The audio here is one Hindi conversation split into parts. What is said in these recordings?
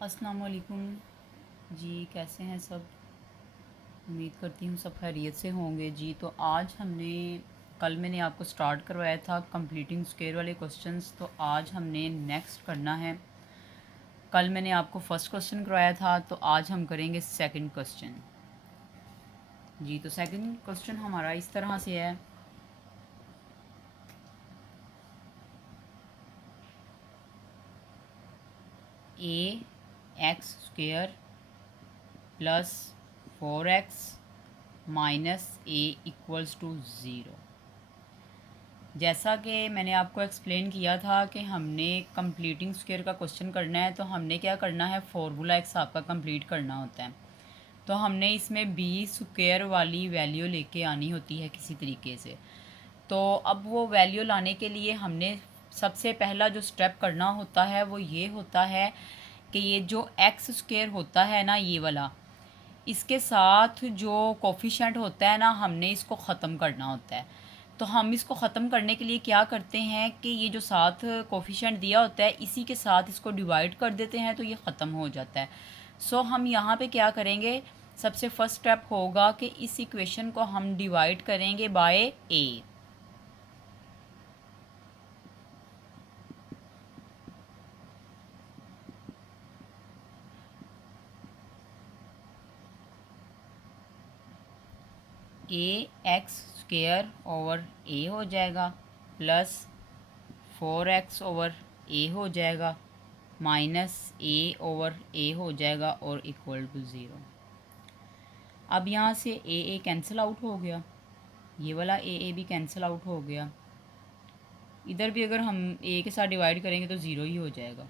अस्सलाम वालेकुम जी। कैसे हैं सब? उम्मीद करती हूँ सब खैरियत से होंगे जी। तो आज कल मैंने आपको स्टार्ट करवाया था कंप्लीटिंग स्क्वायर वाले क्वेश्चंस, तो आज हमने नेक्स्ट करना है। कल मैंने आपको फर्स्ट क्वेश्चन करवाया था, तो आज हम करेंगे सेकंड क्वेश्चन जी। तो सेकंड क्वेश्चन हमारा इस तरह से है। A x square plus 4x minus a equals to zero. जैसा कि मैंने आपको एक्सप्लेन किया था कि हमने कंप्लीटिंग स्क्वायर का क्वेश्चन करना है, तो हमने क्या करना है, फार्मूला एक्स आपका कंप्लीट करना होता है। तो हमने इसमें बी स्क्वायर वाली वैल्यू लेके आनी होती है किसी तरीके से। तो अब वो वैल्यू लाने के लिए हमने सबसे पहला जो स्टेप करना होता है वो ये होता है कि ये जो एक्स स्क्वायर होता है ना, ये वाला, इसके साथ जो कोफिशेंट होता है ना, हमने इसको ख़त्म करना होता है। तो हम इसको ख़त्म करने के लिए क्या करते हैं कि ये जो साथ कोफिशेंट दिया होता है, इसी के साथ इसको डिवाइड कर देते हैं, तो ये ख़त्म हो जाता है। सो हम यहाँ पे क्या करेंगे, सबसे फर्स्ट स्टेप होगा कि इस इक्वेशन को हम डिवाइड करेंगे बाय ए। ए एक्स स्क्वायर ओवर ए हो जाएगा प्लस 4x ओवर ए हो जाएगा माइनस ए ओवर ए हो जाएगा और इक्वल टू ज़ीरो। अब यहाँ से ए कैंसिल आउट हो गया, ये वाला ए भी कैंसिल आउट हो गया। इधर भी अगर हम ए के साथ डिवाइड करेंगे तो ज़ीरो ही हो जाएगा।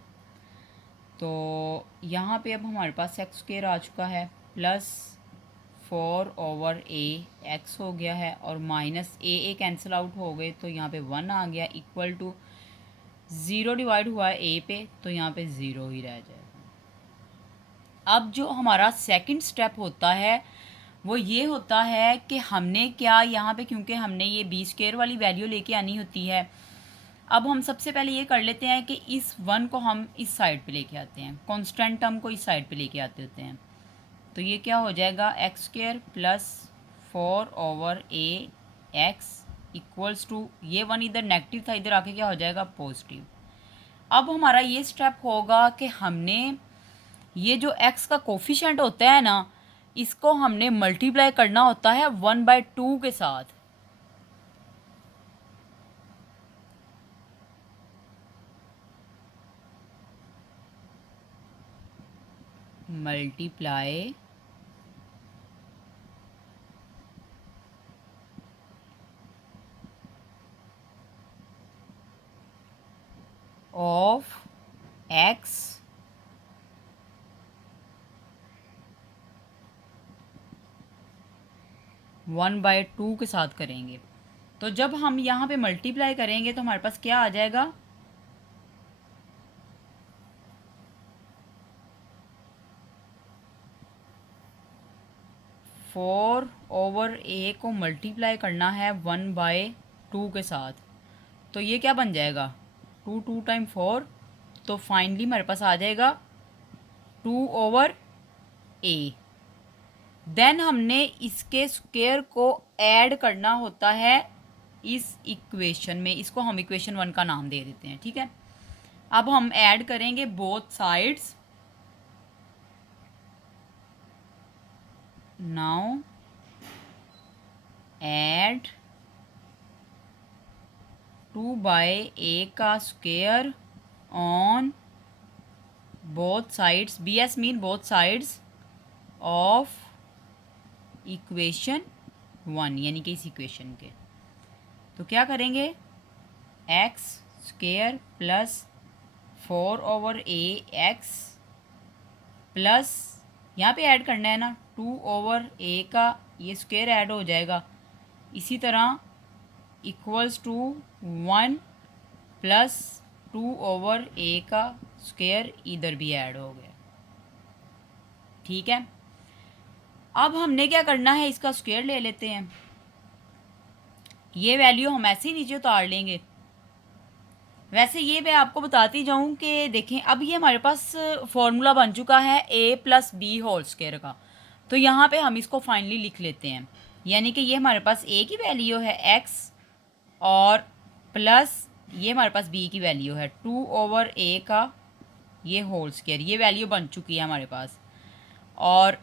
तो यहाँ पे अब हमारे पास एक्स स्क्वायर आ चुका है प्लस 4 ओवर ए एक्स हो गया है और माइनस ए कैंसिल आउट हो गए, तो यहाँ पे 1 आ गया इक्वल टू ज़ीरो डिवाइड हुआ है ए पे, तो यहाँ पे ज़ीरो ही रह जाएगा। अब जो हमारा सेकंड स्टेप होता है वो ये होता है कि हमने क्या यहाँ पे, क्योंकि हमने ये बी स्क्वायर वाली वैल्यू लेके आनी होती है। अब हम सबसे पहले ये कर लेते हैं कि इस 1 को हम इस साइड पे लेके आते हैं, कांस्टेंट टर्म को इस साइड पे लेके आते होते हैं। तो ये क्या हो जाएगा, x square plus 4 over a x equals to, ये 1 इधर नेगेटिव था, इधर आके क्या हो जाएगा, पॉजिटिव। अब हमारा ये स्टेप होगा कि हमने ये जो x का कोफिशिएंट होता है ना, इसको हमने मल्टीप्लाई करना होता है 1/2 के साथ। मल्टीप्लाई ऑफ x 1/2 के साथ करेंगे। तो जब हम यहाँ पे मल्टीप्लाई करेंगे तो हमारे पास क्या आ जाएगा, 4 ओवर ए को मल्टीप्लाई करना है 1/2 के साथ। तो ये क्या बन जाएगा, 2 टाइम 4, तो फाइनली हमारे पास आ जाएगा 2 ओवर ए। देन हमने इसके स्क्वायर को ऐड करना होता है इस इक्वेशन में, इसको हम इक्वेशन 1 का नाम दे देते हैं, ठीक है। अब हम ऐड करेंगे both sides. Now add 2/a का square on both sides, bs mean both sides of equation 1, यानी कि इस इक्वेशन के। तो क्या करेंगे, x square plus 4 over a x plus, यहाँ पे ऐड करना है ना, 2 ओवर ए का ये स्क्वायर ऐड हो जाएगा, इसी तरह इक्वल्स टू 1 प्लस 2 ओवर ए का स्क्वायर इधर भी ऐड हो गया, ठीक है। अब हमने क्या करना है, इसका स्क्वायर ले लेते हैं। ये वैल्यू हम ऐसे ही नीचे उतार लेंगे, वैसे ये मैं आपको बताती जाऊँ कि देखें अब ये हमारे पास फॉर्मूला बन चुका है a plus b whole square का। तो यहाँ पे हम इसको फाइनली लिख लेते हैं, यानी कि ये हमारे पास a की वैल्यू है x और प्लस ये हमारे पास b की वैल्यू है 2/a का ये होल स्क्वायर। ये वैल्यू बन चुकी है हमारे पास। और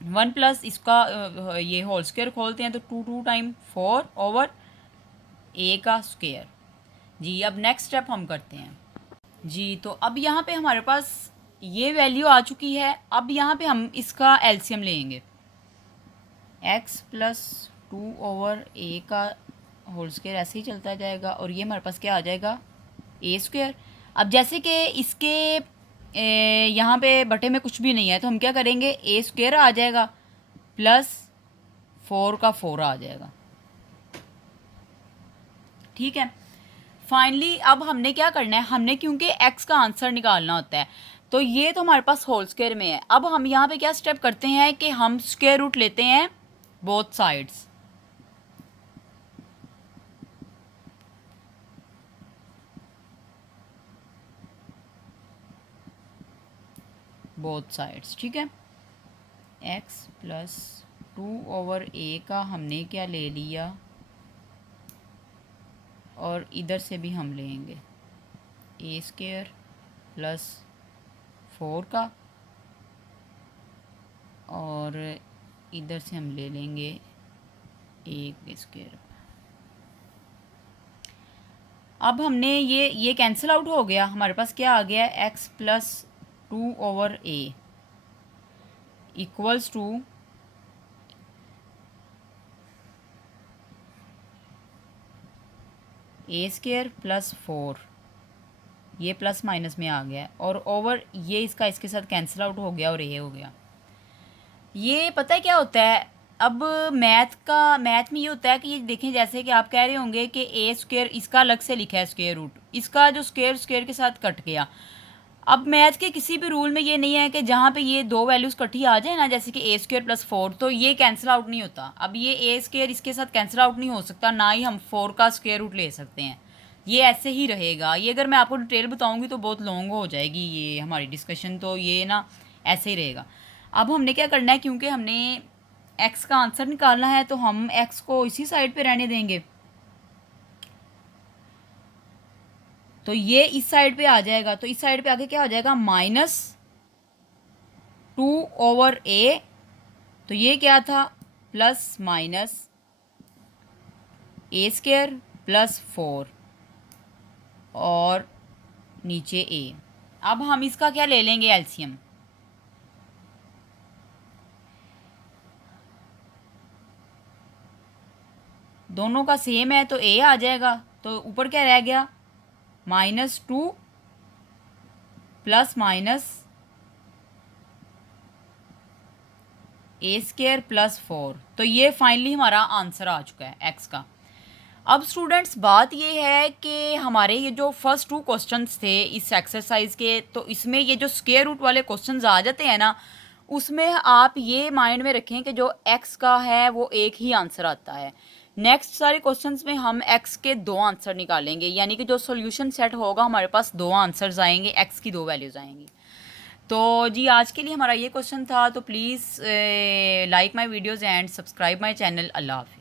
1 प्लस इसका ये होल स्क्वायर खोलते हैं तो 2 टाइम 4/a का स्क्वायर। जी अब नेक्स्ट स्टेप हम करते हैं। जी तो अब यहाँ पे हमारे पास ये वैल्यू आ चुकी है। अब यहाँ पे हम इसका एलसीएम लेंगे, x प्लस 2/a का होल स्क्वायर ऐसे ही चलता जाएगा और ये हमारे पास क्या आ जाएगा a स्क्वायर। अब जैसे कि इसके यहाँ पे बटे में कुछ भी नहीं है तो हम क्या करेंगे, a स्क्वायर आ जाएगा प्लस 4 का 4 आ जाएगा। ठीक है, फाइनली अब हमने क्या करना है, हमने क्योंकि x का आंसर निकालना होता है तो ये तो हमारे पास होल स्क्वायर में है। अब हम यहाँ पे क्या स्टेप करते हैं कि हम स्क्वायर रूट लेते हैं बोथ साइड्स। बोथ साइड्स, ठीक है। x प्लस 2/a का हमने क्या ले लिया और इधर से भी हम लेंगे a स्क्वायर प्लस 4 का और इधर से हम ले लेंगे a स्क्वायर। अब हमने ये कैंसिल आउट हो गया, हमारे पास क्या आ गया, x plus 2/a equals to a square plus 4, ये प्लस माइनस में आ गया और ओवर ये इसका इसके साथ कैंसिल आउट हो गया और ये हो गया। ये पता है क्या होता है, अब मैथ में ये होता है कि ये देखें जैसे कि आप कह रहे होंगे कि a स्क्वायर इसका अलग से लिखा है स्क्वायर रूट, इसका जो स्क्वायर के साथ कट गया। अब मैथ के किसी भी रूल में ये नहीं है कि जहाँ पे ये दो वैल्यूज़ कटी आ जाए ना, जैसे कि a स्क्वायर प्लस 4 तो ये कैंसिल आउट नहीं होता। अब ये a स्क्वायर इसके साथ कैंसिल आउट नहीं हो सकता, ना ही हम 4 का स्क्वायर रूट ले सकते हैं, ये ऐसे ही रहेगा। ये अगर मैं आपको डिटेल बताऊंगी तो बहुत लॉन्ग हो जाएगी ये हमारी डिस्कशन, तो ये ना ऐसे ही रहेगा। अब हमने क्या करना है, क्योंकि हमने x का आंसर निकालना है तो हम x को इसी साइड पे रहने देंगे, तो ये इस साइड पे आ जाएगा। तो इस साइड पे आके क्या हो जाएगा, -2/a, तो ये क्या था, plus minus a square plus 4 और नीचे a। अब हम इसका क्या ले लेंगे, एलसीएम। दोनों का सेम है तो a आ जाएगा, तो ऊपर क्या रह गया, -2 plus minus a square plus 4। तो ये फाइनली हमारा आंसर आ चुका है x का। अब स्टूडेंट्स बात ये है कि हमारे ये जो फर्स्ट 2 क्वेश्चंस थे इस एक्सरसाइज के, तो इसमें ये जो स्क्वायर रूट वाले क्वेश्चंस आ जाते हैं ना, उसमें आप ये माइंड में रखें कि जो x का है वो एक ही आंसर आता है। नेक्स्ट सारे क्वेश्चंस में हम x के 2 आंसर निकालेंगे, यानी कि जो सॉल्यूशन सेट होगा हमारे पास 2 आंसर्स आएंगे, x की 2 वैल्यूज़ आएंगी। तो जी आज के लिए हमारा ये क्वेश्चन था। तो please like my videos and subscribe my channel. अल्लाह हाफ़िज़।